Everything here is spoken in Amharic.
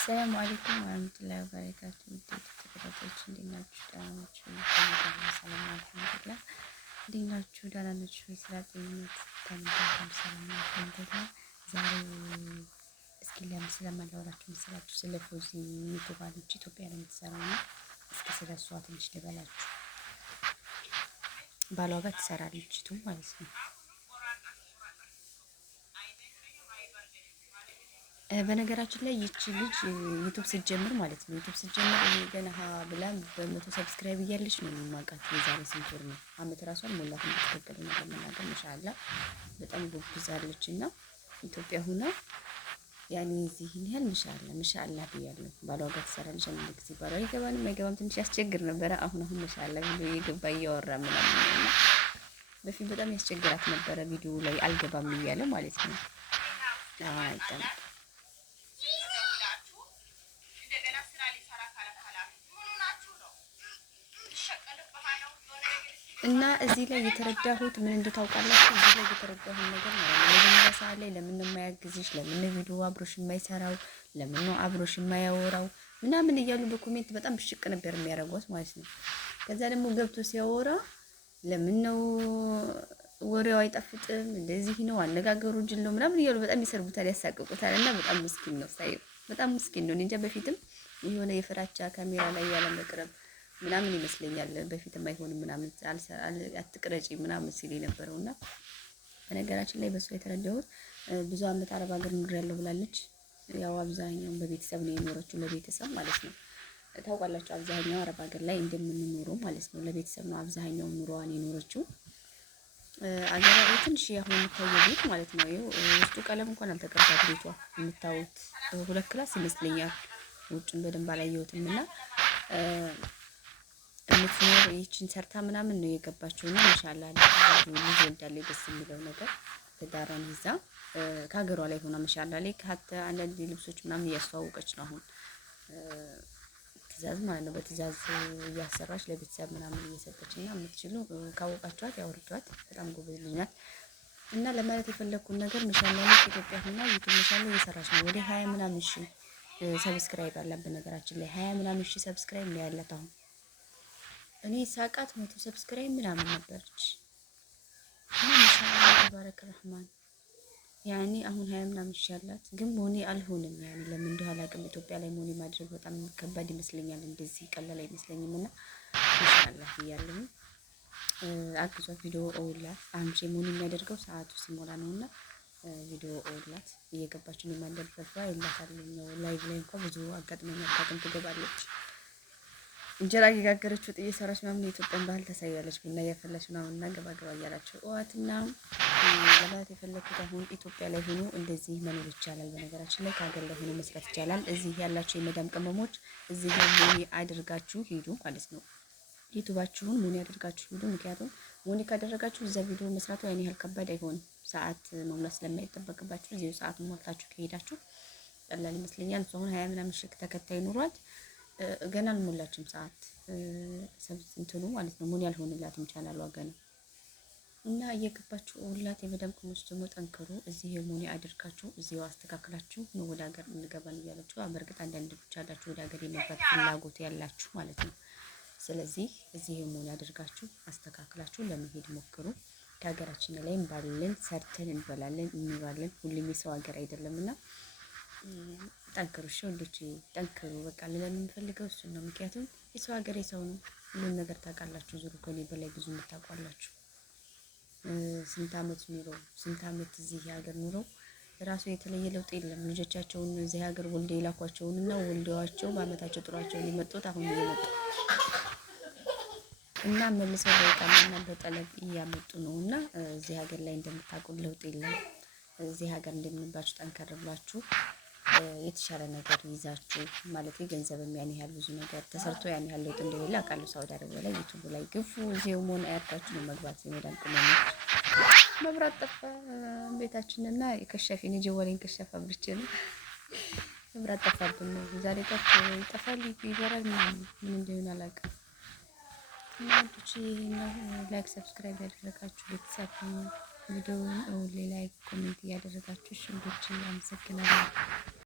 ሰላም አለይኩም ወራህመቱላሂ ወበረካቱ። ተከታታዮች እንዴት ናችሁ? ደህና ናችሁ? ሰላም አልሐምዱሊላህ። እንዴት ናችሁ? ደህና ናችሁ? የስራ ጤንነት ተመልካች ሰላም አልሐምዱሊላህ። ዛሬ እስኪ ለምን ስለማላወራችሁ መሰላችሁ? ስለ ፎዚ የምትባለች ኢትዮጵያ ላይ የምትሰራው ነው። እስኪ ስለ እሷ ትንሽ ልበላችሁ። ባሏ ጋር ትሰራለች ማለት ነው። በነገራችን ላይ ይቺ ልጅ ዩቲዩብ ስትጀምር ማለት ነው ዩቲዩብ ገና ብላ በመቶ ሰብስክራይብ እያለች ነው የማውቃት። የዛሬ ስንት ወር ነው አመት ራሷን ሞላት እንደተከተለ ነገር መናገር ማሻአላ በጣም ጎብዛለች። እና ኢትዮጵያ ሆና ያኔ እዚህን ያህል ማሻአላ ብያለሁ። ባሏ ጋር ትሰራለች። አንድ ጊዜ ባሏ ይገባንም አይገባም ትንሽ ያስቸግር ነበረ። አሁን ማሻአላ ቪዲዮ እየገባ እያወራ ምናምን እና በፊት በጣም ያስቸግራት ነበረ። ቪዲዮ ላይ አልገባም እያለ ማለት ነው። አይደለም እና እዚህ ላይ የተረዳሁት ምን እንደታውቃላችሁ? እዚህ ላይ የተረዳሁት ነገር ነው። መጀመሪያ ሰዓት ላይ ለምን ነው የማያግዝሽ? ለምን ነው ቪዲዮ አብሮሽ የማይሰራው? ለምን ነው አብሮሽ የማያወራው? ምናምን እያሉ በኮሜንት በጣም ብሽቅ ነበር የሚያደርጓት ማለት ነው። ከዛ ደግሞ ገብቶ ሲያወራ ለምን ነው ወሬው አይጣፍጥም? እንደዚህ ነው አነጋገሩ ጅል ነው ምናምን እያሉ በጣም ይሰርቡታል፣ ያሳቅቁታል። እና በጣም ምስኪን ነው ሳይው፣ በጣም ምስኪን ነው። እንጃ በፊትም የሆነ የፍራቻ ካሜራ ላይ ያለ መቅረብ ምናምን ይመስለኛል። በፊትም አይሆንም ምናምን አትቅረጪ ምናምን ሲል የነበረውና በነገራችን ላይ በሱ የተረዳሁት ብዙ አመት አረብ ሀገር ኖሬያለሁ ብላለች። ያው አብዛኛውን በቤተሰብ ነው የኖረችው፣ ለቤተሰብ ማለት ነው። ታውቃላችሁ አብዛኛው አረብ ሀገር ላይ እንደምንኖረው ማለት ነው። ለቤተሰብ ነው አብዛኛው ኑሮዋን የኖረችው። አገራዊ ትንሽ ያሁን የሚታየው ቤት ማለት ነው። ይኸው ውስጡ ቀለም እንኳን አልተቀባም። ቤቷ የምታዩት 2 ክላስ ይመስለኛል። ውጭን በደንብ አላየሁትም እና የምትኖር ይችን ሰርታ ምናምን ነው የገባችው። እና ማሻአላ ልጅ ወልዳለች። ደስ የሚለው ነገር ትዳሯን ይዛ ከሀገሯ ላይ ሆና ማሻአላ ላይ ከሀተ አንዳንድ ልብሶች ምናምን እያስተዋወቀች ነው አሁን ትእዛዝ ማለት ነው። በትእዛዝ እያሰራች ለቤተሰብ ምናምን እየሰጠች እና የምትችሉ ካወቃችኋት ያወርዷት። በጣም ጎበዝ ልጅ ናት። እና ለማለት የፈለኩት ነገር ማሻአላ ላይ ኢትዮጵያ ሆና ዩቲዩብ ማሻአላ እየሰራች ነው። ወደ 20 ምናምን ሺህ ሰብስክራይብ አላት። በነገራችን ላይ 20 ምናምን ሺህ ሰብስክራይብ ነው ያላት አሁን። እኔ ሳቃት 100 ሰብስክራይብ ምናምን ነበረች። ማሻአላ ተባረከ ረህማን ያኔ አሁን 20 ምናምን ሺህ ያላት ግን ሞኒ አልሆንም። ያኔ ለምን እንደሆነ አላውቅም። ኢትዮጵያ ላይ ሞኒ ማድረግ በጣም ከባድ ይመስለኛል። እንደዚህ ቀላል አይመስለኝም። እና ማሻአላ ይያለኝ አግዟት። ቪዲዮ ኦውላት አሁን ሞኒ የሚያደርገው ሰዓቱ ሲሞላ ነውና ቪዲዮ ኦውላት እየገባችሁ ነው የማንደርፈፋ ይላታልኝ። ላይቭ ላይ እንኳን ብዙ አጋጥመኛ አታውቅም። ትገባለች እንጀራ እየጋገረች ወጥ እየሰራች ምናምን የኢትዮጵያን ባህል ታሳያለች። ቡና እያፈላች ምናምን እና ገባ እያላችሁ እዋትና ለማለት የፈለኩት አሁን ኢትዮጵያ ላይ ሆኖ እንደዚህ መኖር ይቻላል። በነገራችን ላይ ከሀገር ላይ ሆኖ መስራት ይቻላል። እዚህ ያላችሁ የመዳም ቅመሞች እዚህ ጋር ሞኒ አድርጋችሁ ሂዱ ማለት ነው። ዩቲዩባችሁን ሞኒ አድርጋችሁ ሂዱ። ምክንያቱም ሞኒ ካደረጋችሁ እዛ ቪዲዮ መስራቱ ያን ያህል ከባድ አይሆንም። ሰዓት መሙላት ስለማይጠበቅባችሁ እዚሁ ሰዓት ሞልታችሁ ከሄዳችሁ ቀላል ይመስለኛል። እሱ አሁን 20 ምናምን ሺህ ተከታይ ኑሯት ገና አልሞላችም ሰዓት እንትኑ ማለት ነው። ሞኒ ያልሆነላትም ቻናሏ ገና እና እየገባችሁ ሁላት የመዳም ቅመሞች ደግሞ ጠንክሩ። እዚህ ሞኒ አድርጋችሁ እዚሁ አስተካክላችሁ ነው ወደ ሀገር እንገባን እያላችሁ በእርግጥ አንዳንድ ብቻ አላችሁ ወደ ሀገር የመግባት ፍላጎት ያላችሁ ማለት ነው። ስለዚህ እዚህ ሞኒ አድርጋችሁ አስተካክላችሁ ለመሄድ ሞክሩ። ከሀገራችን ላይም ባለን ሰርተን እንበላለን እንኖራለን። ሁሉም የሰው ሀገር አይደለምና ጠንክሩ። እሺ ወንዶች ጠንክሩ። በቃ ለምን የምፈልገው እሱ ነው። ምክንያቱም የሰው ሀገር የሰው ነው። ሁሉም ነገር ታውቃላችሁ። ዙሩ ከኔ በላይ ብዙ የምታውቋላችሁ። ስንት አመት ኑረው ስንት አመት እዚህ ሀገር ኑረው ራሱ የተለየ ለውጥ የለም። ልጆቻቸውን እዚህ ሀገር ወልደው የላኳቸውንና ወልደዋቸው በአመታቸው ጥሯቸው ሊመጡት አሁን እየመጡ እና መልሰው በቃና በጠለብ እያመጡ ነው። እና እዚህ ሀገር ላይ እንደምታውቁት ለውጥ የለም። እዚህ ሀገር እንደምንባችሁ ጠንከር ብላችሁ የተሻለ ነገር ይዛችሁ ማለት ገንዘብ ያን ያህል ብዙ ነገር ተሰርቶ ያን ያህል ለውጥ እንደሌለ አውቃለሁ። ሳውዲ አረቢያ ላይ ዩቲዩብ ላይ ግፉ። እዚሁ ሞን አያርጋችሁ ነው መግባት። የመዳም ቅመሞች መብራት ጠፋ ቤታችንና የከሸፊ ነው ጀወሬን ከሸፋ ብቻ ነው መብራት ጠፋብን ነው ዛሬ ጠፍ ይጠፋል ይበራል ምን እንደሆነ አላውቅም። እና ወንዶች ላይክ ሰብስክራይብ ያደረጋችሁ ቤተሰብ ቪዲዮውን ላይክ ኮሜንት እያደረጋችሁ ሽንዶች አመሰግናለሁ።